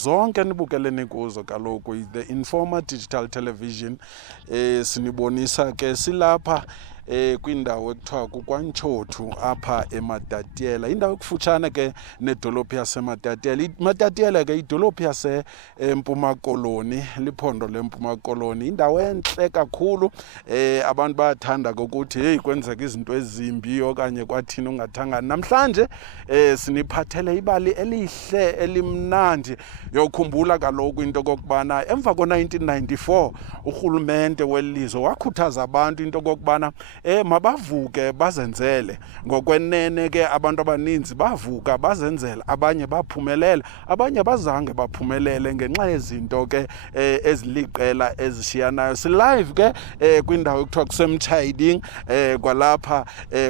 Zonke nibukeleni kuzo kaloku the Informa Digital Television sinibonisa ke silapha kwindawo ekuthiwa kuKwaNtshothu apha eMatatiele, indawo ekufutshane ke nedolophu yaseMatatiele. Matatiele ke idolophu yaseMpuma Koloni, liphondo leMpuma Koloni, indawo entle kakhulu. Abantu bayathanda ukuthi hey kwenzeka izinto ezimbi okanye kwathina ungathangani. Namhlanje siniphathele ibali elihle elimnandi. Yokhumbula kaloku into kokubana emva ko1994 urhulumente welizwe wakhuthaza abantu into kokubana mabavuke bazenzele. Ngokwenene ke abantu abaninzi bavuka bazenzela, abanye baphumelela, abanye bazange baphumelele ngenxa yezinto ke eziliqela ezishiyanayo. Silive ke kwindawo ekuthiwa kusemtshayiding kwalapha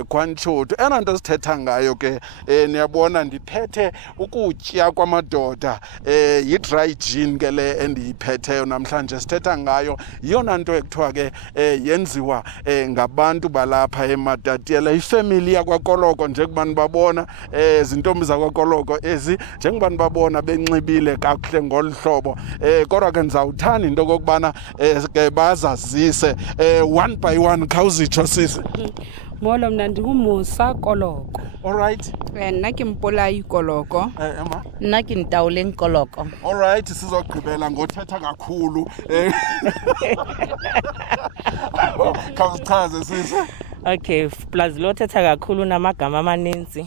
KwaNtshothu. Enanto sithetha ngayo ke niyabona ndiphethe ukutya kwamadoda, yi-dry gin ke le endiyiphetheyo namhlanje sithetha ngayo. Yiyona nto ekuthiwa ke yenziwa ngabantu balapha eMatatiele, ifemily yakwaKoloko njengoba nibabona, zintombi zakwaKoloko ezi njengoba nibabona benxibile kakuhle ngolu hlobo. Kodwa ke ndizawuthanda into kokubana ke bazazise one by one. Khawuzitsho sisi. Molo, mna ndingumusa Koloko. All right. Nna ke Mpolayi Koloko. Emma. Nna ke Ntaoleng Koloko. All right, sizogqibela ngothetha kakhulu. Khawuchaze sisi. Okay, plus lo thetha kakhulu namagama amaninzi.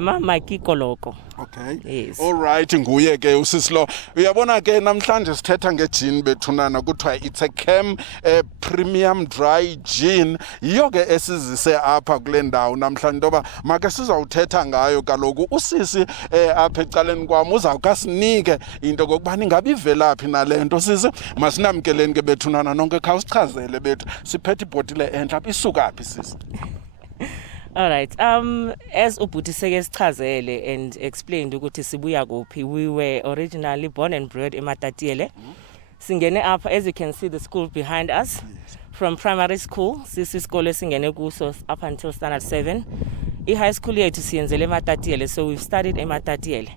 Mama Koloko. Okay. Yes. All right, nguye ke usisi lo. Uyabona ke namhlanje sithetha ngegin bethunana kuthiwa it's a Chem premium dry gin. Yiyo ke esizise apha kule ndawo namhlanje ntoba make sizawuthetha ngayo kaloku. Usisi apha ecaleni kwam uzawukasinike into kokubana ingabe ivelaphi nale nto sisi. Masinamkeleni ke bethunana nonke, khawusichazele bethu siphethe ibhotile enhle apha isuka phi sisi. All right. As ubhuti seke sichazele and explained ukuthi sibuya kuphi, we were originally born and bred in Matatiele. Singene up, as you can see the school behind us. From primary school, sisi isikole singene kuso up until standard 7. I-high school yethu siyenzele eMatatiele, so we've studied in Matatiele.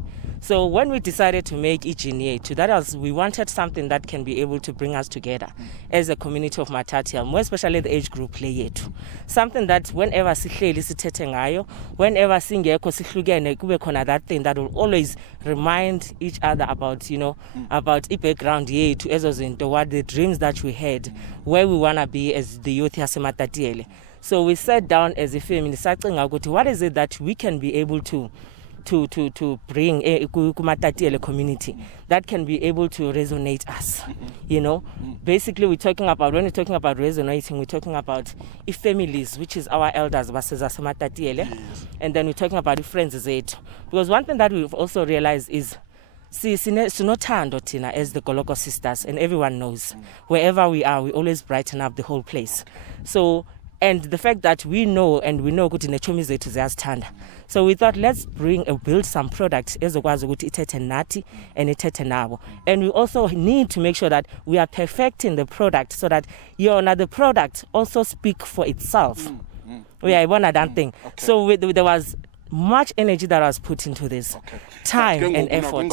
So when we decided to make i-gin yethu, that was, we wanted something that can be able to bring us together as a community of Matatiele, more especially the age group play yethu. Something that whenever sihleli sithethe ngayo, whenever singekho sihlukene kube khona that thing that will always remind each other about, you know, about i-background yethu, ezo zinto, what the dreams that we had, where we want to be as the youth yaseMatatiele. So we sat down as a family, sacinga ukuthi what is it that we can be able to bring a Matatiele community that can be able to resonate us, you know. Basically, when we're talking about resonating, we're talking about families, which is our elders, Matatiele, and then we're talking about the friends zethu. Because one thing that we've also realized is sinothando thina as the KOLOKO sisters, and everyone knows wherever we are, we always brighten up the whole place. So, and the fact that we know ukuthi nechomi zethu ziyasithanda. So we thought let's build some products ezokwazi ukuthi ithethe nathi and ithethe nabo. And we also need to make sure that we are perfecting the product so that the product also speak for itself. Uyayibona that thing. Okay. So there was much energy that was put into this, time and effort.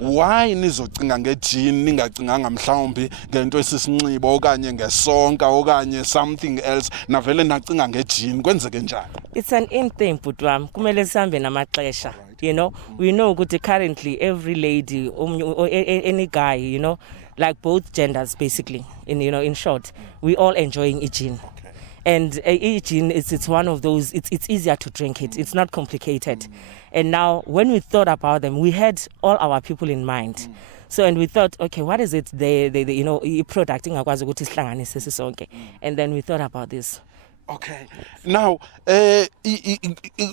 Why nizocinga ngegin ningacinganga mhlawumbi ngento esisinxibo okanye ngesonka okanye something else navele nacinga ngegin kwenzeke njani? It's an in thing butwam, kumele sihambe namaxesha. You know, we know ukuthi currently every lady or any guy, you know, like both genders basically, in short, we all enjoying gin. And gin, it's one of those, it's easier to drink it. It's not complicated. And now when we thought about them, we had all our people in mind. So, and we thought, okay, what is it, product, and then we thought about this. Okay. Now,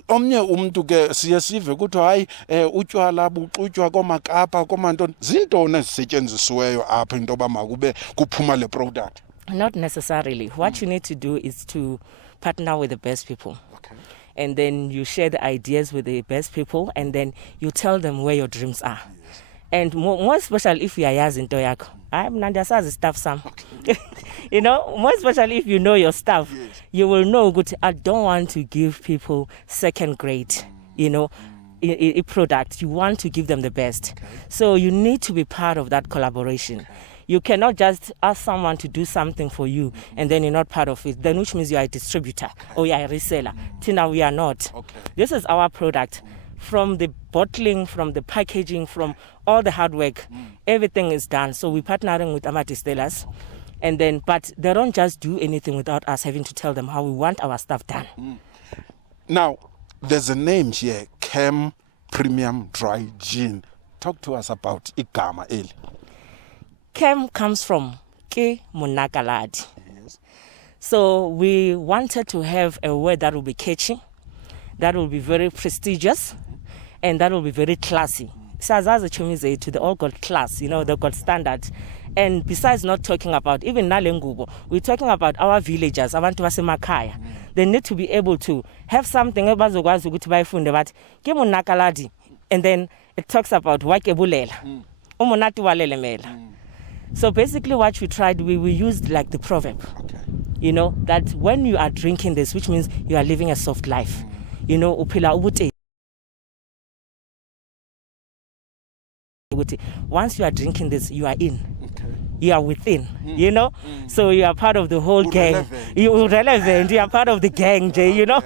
omnye umuntu ke siyasive ukuthi hayi utywala buxutywa komakapa komantoni zintoni ezisetyenzisiweyo apha into ba makube kuphuma le product. Not necessarily. What you need to do is to partner with the best people. Okay. And then you share the ideas with the best people, and then you tell them where your dreams are. Yes. And more especially if you are using Toyako. I'm Nandiasa's stuff, Sam. Okay. You know, more especially if you know your stuff, you will know, good, I don't want to give people second grade, you know. product, you want to give them the best. So you need to be part of that collaboration. You cannot just ask someone to do something for you and then you're not part of it, then which means you are a distributor or you are a reseller. Tina, we are not. This is our product. From the bottling, from the packaging, from all the hard work, everything is done. So we're partnering with Matatiele, and then, but they don't just do anything without us having to tell them how we want our stuff done. Now, there's a name here, Chem Premium Dry Gin. Talk to us about igama eli. Chem comes from Ke Monakaladi. So we wanted to have a word that will be catchy, that will be very prestigious, and that will be very classy. Sazaza Chumize to the all got class, you know, they got standard. And besides not talking about even Nalengubo, we're talking about our villagers, abantu basemakaya. They need to be able to have something abazokwazi ukuthi bayifunde bathi ke Monakaladi, and then it talks about wakebulela. Umonati walelemela. So basically what we tried, we used like the proverb, you know, that when you are drinking this, which means you are living a soft life, you know, upila ubute. Once you are drinking this, you are in. You are within, you know? So you are part of the whole gang. You're relevant, you are part of the gang, Jay, you know?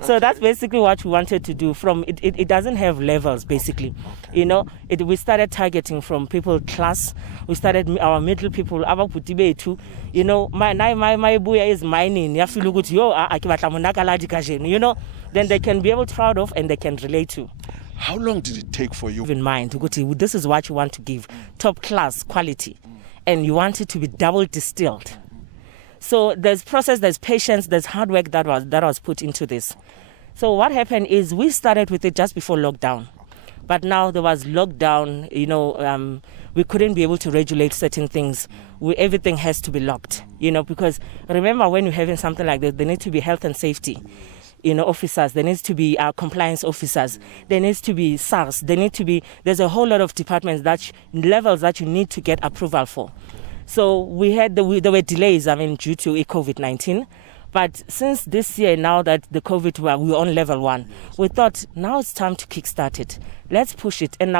So that's basically what we wanted to do. From it doesn't have levels, basically. You know, we started targeting from people class. We started our middle people, you know, my buya is mining. You know, then they can be able to proud of and they can relate to. How long did it take for you? In mind, this is what you want to give, top class quality, and you want it to be double distilled. So there's process, there's patience, there's hard work that was put into this. So what happened is we started with it just before lockdown, but now there was lockdown. You know, we couldn't be able to regulate certain things. Everything has to be locked. You know, because remember when you're having something like this, there needs to be health and safety. You know, officers, there needs to be compliance officers, there needs to be SARS, there's a whole lot of departments levels that you need to get approval for. So there were delays, due to COVID-19. But since this year, now that the COVID, we're on level 1, we thought now it's time to kickstart it. Let's push it. And